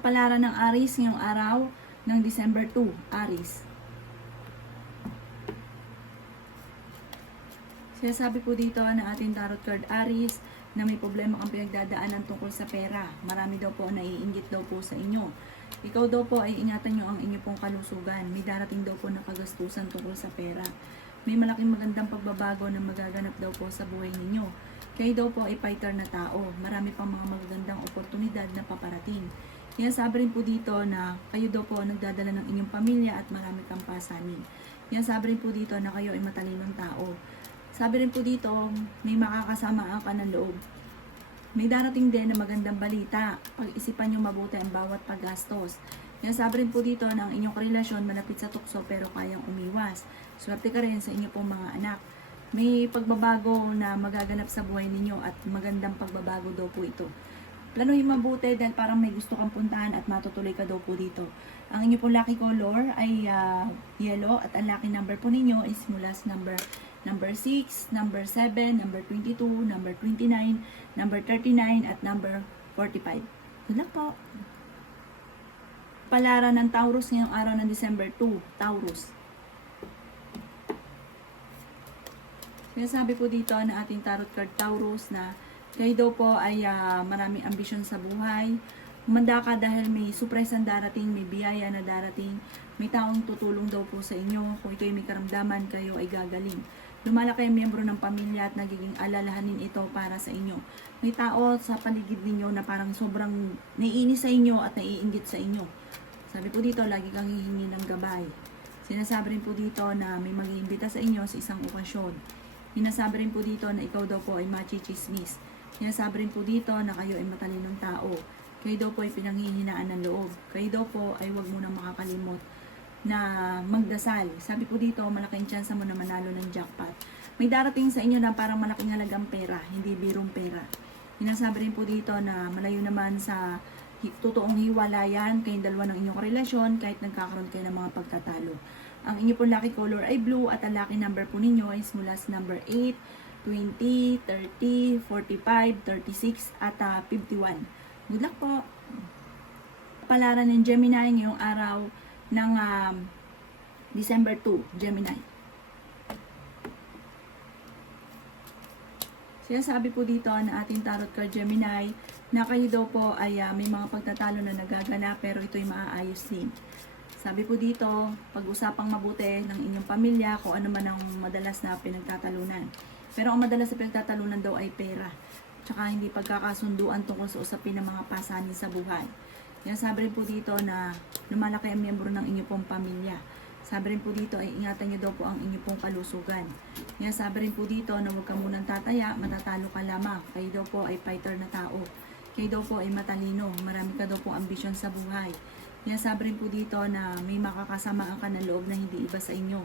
Kapalaran ng Aries ngayong araw ng December 2, Aries. Sinasabi po dito ng ating tarot card Aries na may problema kang pinagdadaanan tungkol sa pera. Marami daw po naiinggit daw po sa inyo. Ikaw daw po ay ingatan nyo ang inyo pong kalusugan. May darating daw po na kagastusan tungkol sa pera. May malaking magandang pagbabago na magaganap daw po sa buhay ninyo. Kayo daw po ay fighter na tao. Marami pang mga magagandang oportunidad na paparating. Sabi rin po dito na kayo daw po nagdadala ng inyong pamilya at marami kang pasanin. Sabi rin po dito na kayo ay matalinong tao. Sabi rin po dito, may makakasama ka ng loob. May darating din na magandang balita. Pag-isipan nyo mabuti ang bawat paggastos. Sabi rin po dito na ang inyong karelasyon malapit sa tukso pero kayang umiwas. Swerte ka rin sa inyo pong mga anak. May pagbabago na magaganap sa buhay ninyo at magandang pagbabago daw po ito. Planuhin mabuti dahil parang may gusto kang puntahan at matutuloy ka daw po dito. Ang inyo pong lucky color ay yellow at ang lucky number po ninyo is mula sa number 6, number 7, number 22, number 29, number 39 at number 45. Good luck po! Palaran ng Taurus ngayong araw ng December 2, Taurus. Sinasabi po dito na ating tarot card Taurus na kayo daw po ay maraming ambisyon sa buhay. Humanda ka dahil may surpresang darating, may biyaya na darating, may taong tutulong daw po sa inyo. Kung ito'y may karamdaman, kayo ay gagaling. Lumalaki ang miyembro ng pamilya at nagiging alalahanin ito para sa inyo. May tao sa paligid ninyo na parang sobrang naiinis sa inyo at naiinggit sa inyo. Sabi po dito, lagi kang hihingi ng gabay. Sinasabi rin po dito na may mag-iimbita sa inyo sa isang okasyon. Sinasabi rin po dito na ikaw daw po ay machichismis. Sinasabi rin po dito na kayo ay matalinong tao. Kayo daw po ay pinanghihinaan ng loob. Kayo daw po ay huwag munang makakalimot na magdasal. Sabi po dito, malaking tsansa mo na manalo ng jackpot. May darating sa inyo na parang malaking halagang pera, hindi birong pera. Sinasabi rin po dito na malayo naman sa totoong hiwalayan kayong dalawa ng inyong relasyon kahit nagkakaroon kayo ng mga pagtatalo. Ang inyo pong lucky color ay blue at ang lucky number po ninyo is mula sa number 8, 20, 30, 45, 36 at 51. Good luck po! Palaran ng Gemini ngayong araw ng December 2, Gemini. Sinasabi po dito na ating tarot card Gemini na kayo daw po ay may mga pagtatalo na nagaganap pero ito'y maaayos din. Sabi po dito, pag-usapang mabuti ng inyong pamilya kung ano man ang madalas na pinagtatalunan. Pero ang madalas na pinagtatalunan daw ay pera. Tsaka hindi pagkakasunduan tungkol sa usapin ng mga pasanin sa buhay. Sabi rin po dito na lumalaki ang miyembro ng inyong pong pamilya. Sabi rin po dito ay ingatan nyo daw po ang inyong pong kalusugan. Sabi rin po dito na huwag ka munang tataya, matatalo ka lamang. Kayo daw po ay fighter na tao. Kayo daw po ay matalino, marami ka daw po ambisyon sa buhay. Sabi rin po dito na may makakasamaan ka ng loob na hindi iba sa inyo.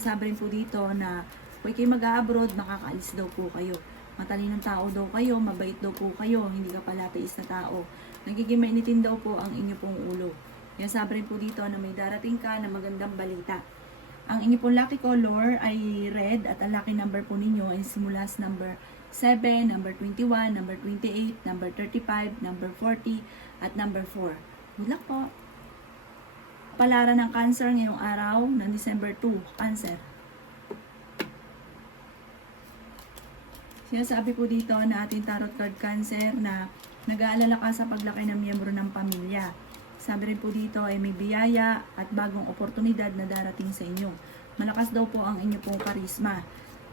Sabi rin po dito na kung kayo mag-a-abroad, makakaalis daw po kayo. Matalinong tao daw kayo, mabait daw po kayo, hindi ka pala teis na tao. Nagiging mainitin daw po ang inyo pong ulo. Sabi rin po dito na may darating ka na magandang balita. Ang inyo pong lucky color ay red at ang lucky number po ninyo ay simula sa number 7, number 21, number 28, number 35, number 40, at number 4. Good luck po! Palaran ng Cancer ngayong araw ng December 2, Cancer. Sinasabi po dito na ating tarot card Cancer na nag-aalala ka sa paglaki ng miyembro ng pamilya. Sabi rin po dito ay may biyaya at bagong oportunidad na darating sa inyo. Malakas daw po ang inyong pong karisma.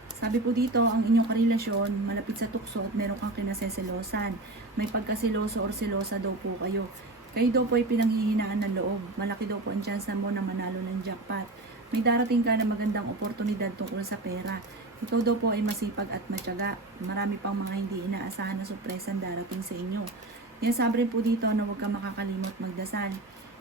Sabi po dito, ang inyong karelasyon malapit sa tukso at meron kang kinaseselosan. May pagkasiloso or selosa daw po kayo. Kayo daw po ay pinanghihinaan ng loob. Malaki daw po ang tsansa mo na manalo ng jackpot. May darating ka na magandang oportunidad tungkol sa pera. Ikaw daw po ay masipag at matyaga. Marami pang mga hindi inaasahan na sorpresang darating sa inyo. Sabi rin po dito na huwag kang makakalimot magdasal.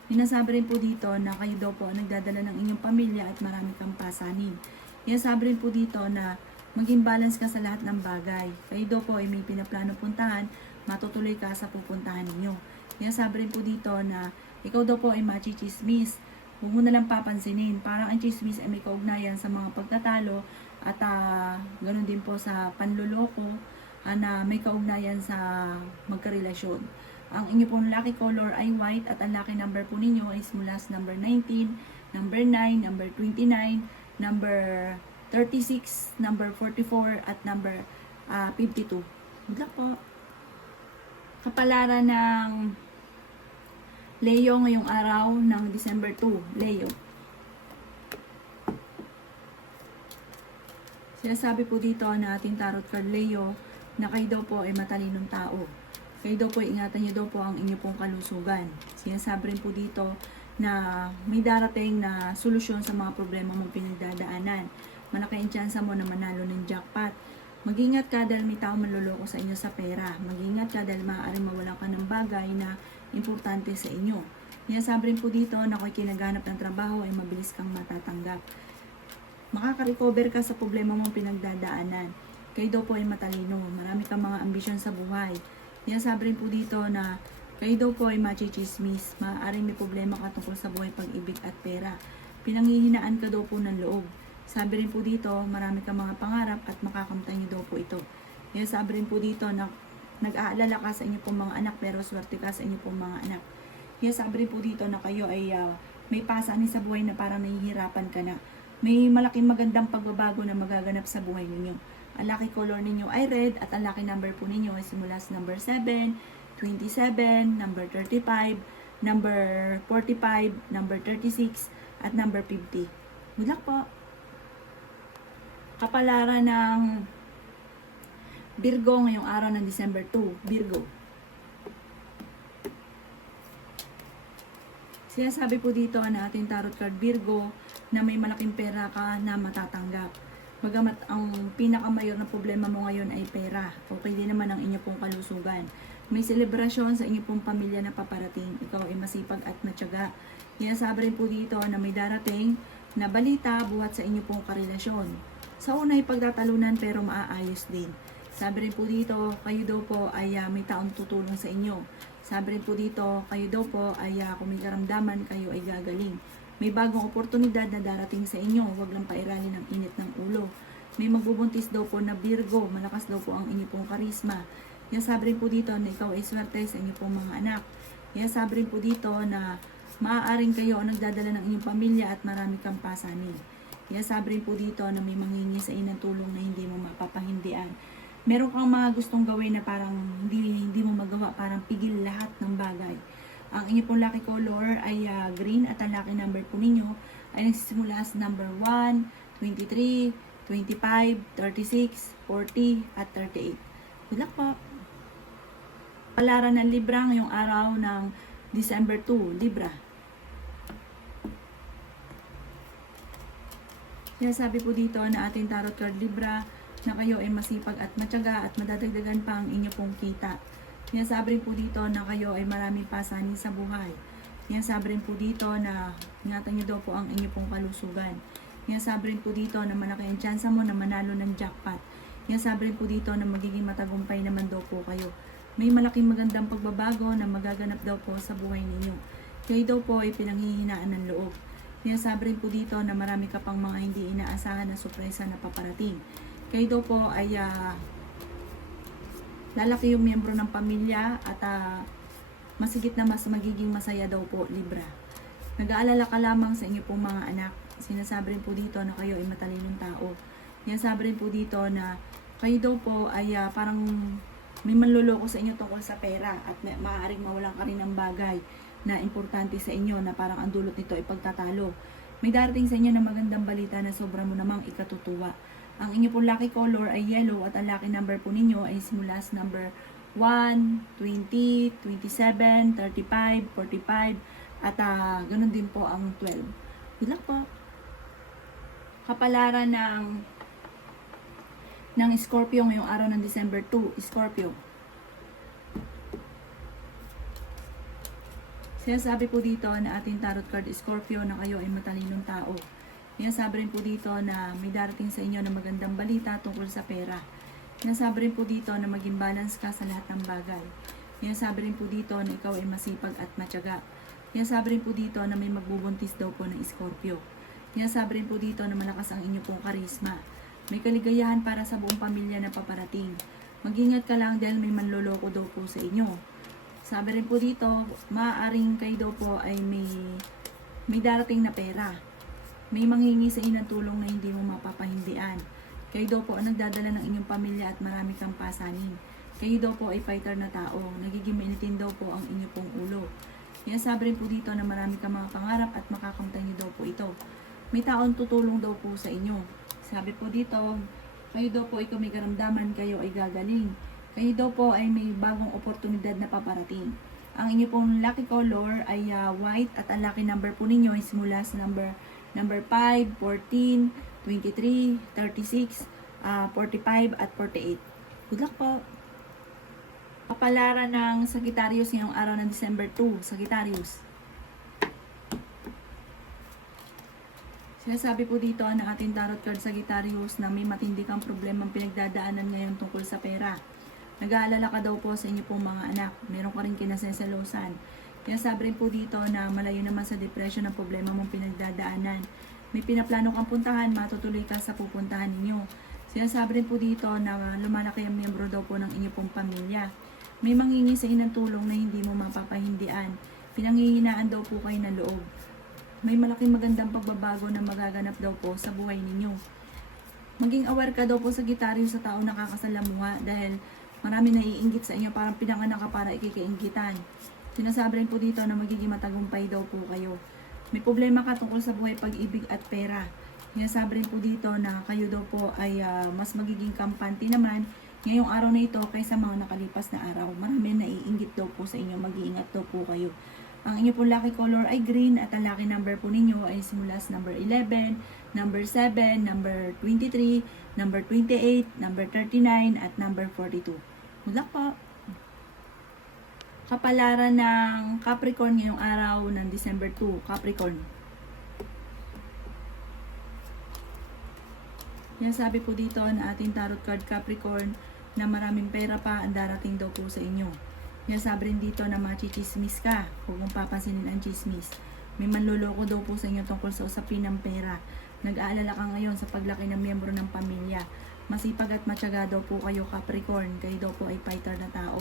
Sabi rin po dito na kayo daw po nagdadala ng inyong pamilya at marami kang pasanin. Sabi rin po dito na maging balance ka sa lahat ng bagay. Kayo daw po ay may pinaplano puntahan, matutuloy ka sa pupuntahan ninyo. Sabi rin po dito na ikaw daw po ay machichismis. Huwag mo nalang papansinin. Parang ang chismis ay may kaugnayan sa mga pagtatalo at ganoon din po sa panloloko na may kaugnayan sa magkarelasyon. Ang inyo pong lucky color ay white at ang lucky number po ninyo is mula sa number 19, number 9, number 29, number 36, number 44, at number 52. Good luck po. Kapalaran ng Leo ngayong araw ng December 2. Leo. Sinasabi po dito na ating tarot card Leo na kayo daw po ay matalinong tao. Kayo daw po, ingatan nyo daw po ang inyo pong kalusugan. Sinasabi rin po dito na may darating na solusyon sa mga problema mong pinagdadaanan. Malaki ang tsansa mo na manalo ng jackpot. Mag-ingat ka dahil may tao manloloko sa inyo sa pera. Mag-ingat ka dahil maaaring mawalan ka ng bagay na importante sa inyo. Sinasabi rin po dito na kung kinaganap ng trabaho ay mabilis kang matatanggap. Makaka-recover ka sa problema mong pinagdadaanan. Kayo daw po ay matalino. Marami kang mga ambisyon sa buhay. Sinasabi rin po dito na kayo daw po ay machichismis. Maaaring may problema ka tungkol sa buhay, pag-ibig at pera. Pinanghihinaan ka daw po ng loob. Sabi rin po dito, marami kang mga pangarap at makakamtan niyo daw po ito. Sinasabi rin po dito na nag-aalala ka sa inyo pong mga anak pero swerte ka sa inyo pong mga anak. Sinasabi rin po dito na kayo ay may pasanin sa buhay na parang nahihirapan ka na. May malaking magandang pagbabago na magaganap sa buhay ninyo. Ang lucky color ninyo ay red at ang lucky number po ninyo ay simula sa number 7, 27, number 35, number 45, number 36, at number 50. Good luck po! Kapalaran ng Virgo ngayong araw ng December 2. Virgo. Sinasabi po dito na ating tarot card Virgo na may malaking pera ka na matatanggap. Bagamat ang pinakamayor na problema mo ngayon ay pera, okay din naman ang inyo pong kalusugan. May selebrasyon sa inyo pong pamilya na paparating. Ikaw ay masipag at matyaga. Sinasabi rin po dito na may darating na balita buhat sa inyo pong karelasyon. Sa una ay pagtatalunan pero maaayos din. Sabi rin po dito, kayo daw po ay may taong tutulong sa inyo. Sabi rin po dito, kayo daw po ay kung may karamdaman, kayo ay gagaling. May bagong oportunidad na darating sa inyo, huwag lang pairalin ang init ng ulo. May magbubuntis daw po na Virgo, malakas daw po ang inyo pong karisma. Sabi rin po dito na ikaw ay swerte sa inyo pong mga anak. Sabi rin po dito na maaaring kayo ang nagdadala ng inyong pamilya at marami kang pasanin. Sabi rin po dito na may manghingi sa inyo ng tulong na hindi mo mapapahindian. Meron kang mga gustong gawin na parang hindi mo magawa, parang pigil lahat ng bagay. Ang inyo pong lucky color ay green at ang lucky number po ninyo ay nagsisimula sa number 1, 23, 25, 36, 40, at 38. Good luck po! Palaran ng Libra ngayong araw ng December 2, Libra. Sinasabi po dito na ating tarot card Libra na kayo ay masipag at matyaga at madadagdagan pa ang inyo pong kita. Sinasabi rin po dito na kayo ay maraming pasanin sa buhay. Sinasabi rin po dito na ingatan nyo daw po ang inyo pong kalusugan. Sinasabi rin po dito na malaki ang tsansa mo na manalo ng jackpot. Sinasabi rin po dito na magiging matagumpay naman daw po kayo. May malaking magandang pagbabago na magaganap daw po sa buhay ninyo. Kayo daw po ay pinanghihinaan ng loob. Sinasabi rin po dito na marami ka pang mga hindi inaasahan na sorpresa na paparating. Kayo daw po ay lalaki yung miyembro ng pamilya at masigit na mas magiging masaya daw po, Libra. Nag-aalala ka lamang sa inyo pong mga anak. Sinasabi rin po dito na kayo ay matalinong tao. Sinasabi rin po dito na kayo daw po ay parang may manloloko sa inyo tungkol sa pera at maaaring mawalan ka rin ng bagay na importante sa inyo na parang ang dulot nito ay pagtatalo. May darating sa inyo na magandang balita na sobra mo namang ikatutuwa. Ang inyo pong lucky color ay yellow at ang lucky number po ninyo ay simula sa number 1, 20, 27, 35, 45, at ganun din po ang 12. Good luck po! Kapalaran ng Scorpio ngayong araw ng December 2, Scorpio. Sinasabi po dito na ating tarot card Scorpio na kayo ay matalinong tao. Sinasabi rin po dito na may darating sa inyo na magandang balita tungkol sa pera. Sinasabi rin po dito na maging balance ka sa lahat ng bagay. Sinasabi rin po dito na ikaw ay masipag at matyaga. Sinasabi rin po dito na may magbubuntis daw po ng Scorpio. Sinasabi rin po dito na malakas ang inyo pong karisma. May kaligayahan para sa buong pamilya na paparating. Mag-ingat ka lang dahil may manloloko daw po sa inyo. Sabi rin po dito, maaaring kayo daw po ay may darating na pera. May manghingi sa inyo ng tulong na hindi mo mapapahindian. Kayo daw po ang nagdadala ng inyong pamilya at marami kang pasanin. Kayo daw po ay fighter na tao. Nagiging mainitin daw po ang inyo pong ulo. Kaya sabi rin po dito na marami kang mga pangarap at makakamtan niyo daw po ito. May taong tutulong daw po sa inyo. Sabi po dito, kayo daw po ay kung may karamdaman, kayo ay gagaling. Kayo daw po ay may bagong oportunidad na paparating. Ang inyo pong lucky color ay white at ang lucky number po ninyo ay simula sa number 5, 14, 23, 36, 45 at 48. Good luck po! Kapalaran ng Sagittarius ngayong araw ng December 2, Sagittarius. Sinasabi po dito ng ating tarot card Sagittarius na may matindi kang problemang pinagdadaanan ngayon tungkol sa pera. Nag-aalala ka daw po sa inyo pong mga anak. Meron ka rin kinaseselosan. Kaya sabi rin po dito na malayo naman sa depression ang problema mong pinagdadaanan. May pinaplano kang puntahan, matutuloy ka sa pupuntahan ninyo. Sinasabi rin po dito na lumalaki ang miyembro daw po ng inyo pong pamilya. May manghingi sa inang tulong na hindi mo mapapahindian. Pinanghihinaan daw po kayo ng loob. May malaking magandang pagbabago na magaganap daw po sa buhay ninyo. Maging aware ka daw po Sagittarius sa tao nakakasalamuha dahil marami naiinggit sa inyo, parang pinanganak ka para ikikainggitan. Sinasabi rin po dito na magiging matagumpay daw po kayo. May problema ka tungkol sa buhay, pag-ibig at pera. Sinasabi rin po dito na kayo daw po ay mas magiging kampante naman ngayong araw na ito kaysa mga nakalipas na araw. Marami naiinggit daw po sa inyo, mag-iingat daw po kayo. Ang inyo pong lucky color ay green at ang lucky number po ninyo ay simula sa number 11, number 7, number 23, number 28, number 39 at number 42. Good luck po! Kapalaran ng Capricorn ngayong araw ng December 2, Capricorn. Yan sabi po dito na ating tarot card Capricorn na maraming pera pa ang darating daw po sa inyo. Yan sabi rin dito na machichismis ka. Huwag mong papansinin ang chismis. May manloloko daw po sa inyo tungkol sa usapin ng pera. Nag-aalala ka ngayon sa paglaki ng miyembro ng pamilya. Masipag at matyaga daw po kayo Capricorn. Kayo daw po ay fighter na tao.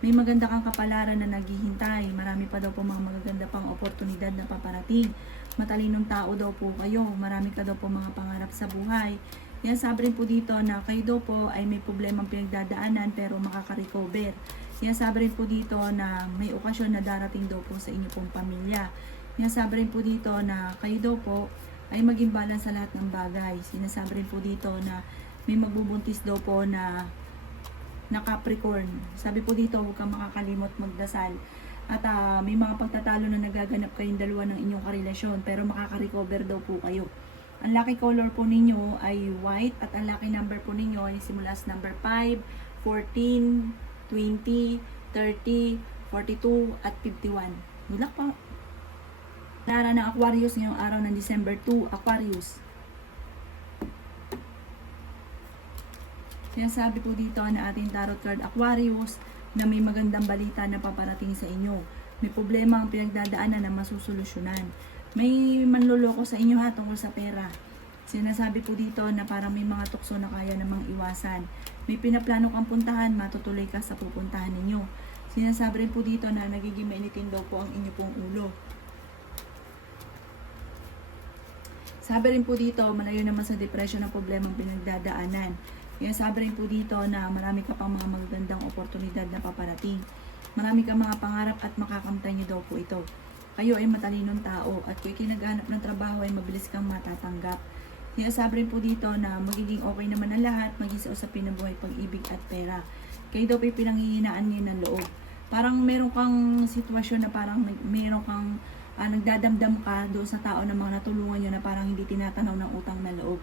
May maganda kang kapalaran na naghihintay. Marami pa daw po mga magaganda pang oportunidad na paparating. Matalinong tao daw po kayo. Marami ka daw po mga pangarap sa buhay. Yan sabi rin po dito na kayo daw po ay may problemang pinagdadaanan pero makaka-recover. Yan sabi rin po dito na may okasyon na darating daw po sa inyo pong pamilya. Yan sabi rin po dito na kayo daw po ay maging balance sa lahat ng bagay. Sinasabi rin po dito na may magbubuntis daw po na Capricorn. Sabi po dito, huwag kang makakalimot magdasal. At may mga pagtatalo na nagaganap kayong dalawa ng inyong karelasyon, pero makaka-recover daw po kayo. Ang lucky color po ninyo ay white at ang lucky number po ninyo ay simula sa number 5, 14, 20, 30, 42 at 51. Good luck po! Lara ng Aquarius ngayong araw ng December 2, Aquarius. Kaya sabi po dito na ating tarot card Aquarius na may magandang balita na paparating sa inyo. May problema ang pinagdadaanan na masusolusyonan. May manloloko sa inyo ha tungkol sa pera. Sinasabi po dito na parang may mga tukso na kaya namang iwasan. May pinaplano kang puntahan, matutuloy ka sa pupuntahan ninyo. Sinasabi rin po dito na nagiging mainitin daw po ang inyo pong ulo. Sabi rin po dito, malayo naman sa depression ang problemang pinagdadaanan. Kaya sabi rin po dito na marami ka pang mga magagandang oportunidad na paparating. Marami kang mga pangarap at makakamtan nyo daw po ito. Kayo ay matalinong tao at kung kinaghanap ng trabaho ay mabilis kang matatanggap. Kaya sabi rin po dito na magiging okay naman ang lahat, maging sa usapin ng buhay, pag-ibig at pera. Kayo daw po ay pinanghihinaan niyo ng loob. Parang meron kang sitwasyon na parang meron kang nagdadamdam ka doon sa tao na mga natulungan nyo na parang hindi tinatanaw ng utang na loob.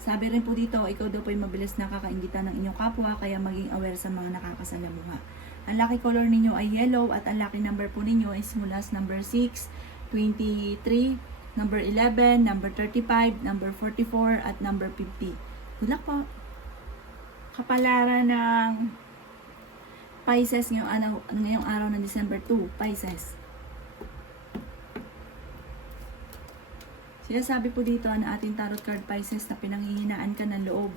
Sabi rin po dito, ikaw daw po ay mabilis nakakaingitan ng inyong kapwa, kaya maging aware sa mga nakakasalamuha. Ang lucky color ninyo ay yellow at ang lucky number po ninyo ay simula sa number 6, 23, number 11, number 35, number 44 at number 50. Good luck po! Kapalaran ng Pisces ngayong araw ng December 2, Pisces. Sinasabi po dito na ating tarot card Pisces na pinanghihinaan ka ng loob.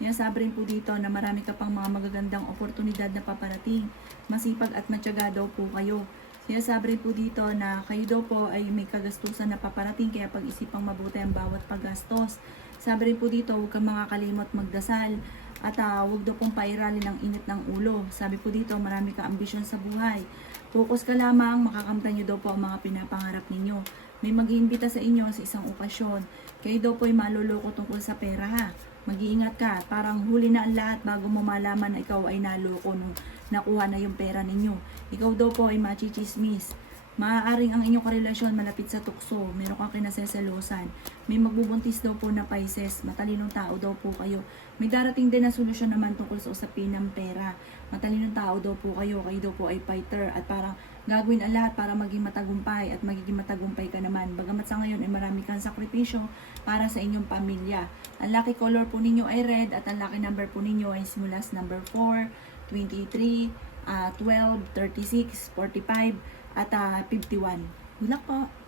Sinasabi rin po dito na marami ka pang mga magagandang oportunidad na paparating. Masipag at matyaga daw po kayo. Sinasabi rin po dito na kayo daw po ay may kagastusan na paparating kaya pag-isipang mabuti ang bawat paggastos. Sabi rin po dito, huwag kang makakalimot magdasal at huwag daw pong pairalin ang init ng ulo. Sabi po dito, marami kang ambisyon sa buhay. Focus ka lamang, makakamtan nyo daw po ang mga pinapangarap ninyo. May mag-iimbita sa inyo sa isang okasyon. Kayo daw po ay maluloko tungkol sa pera ha. Mag-iingat ka, parang huli na ang lahat bago mo malaman na ikaw ay naloko nung nakuha na yung pera ninyo. Ikaw daw po ay machichismis. Maaaring ang inyong karelasyon malapit sa tukso, meron kang kinaseselosan. May magbubuntis daw po na Pisces, matalinong tao daw po kayo. May darating din na solusyon naman tungkol sa usapin ng pera. Matalinong tao daw po kayo daw po ay fighter at parang gagawin ang lahat para maging matagumpay at magiging matagumpay ka naman. Bagamat sa ngayon ay marami kang sakripisyo para sa inyong pamilya. Ang lucky color po ninyo ay red at ang lucky number po ninyo ay simula sa number 4, 23, 12, 36, 45, at 51. Good luck po!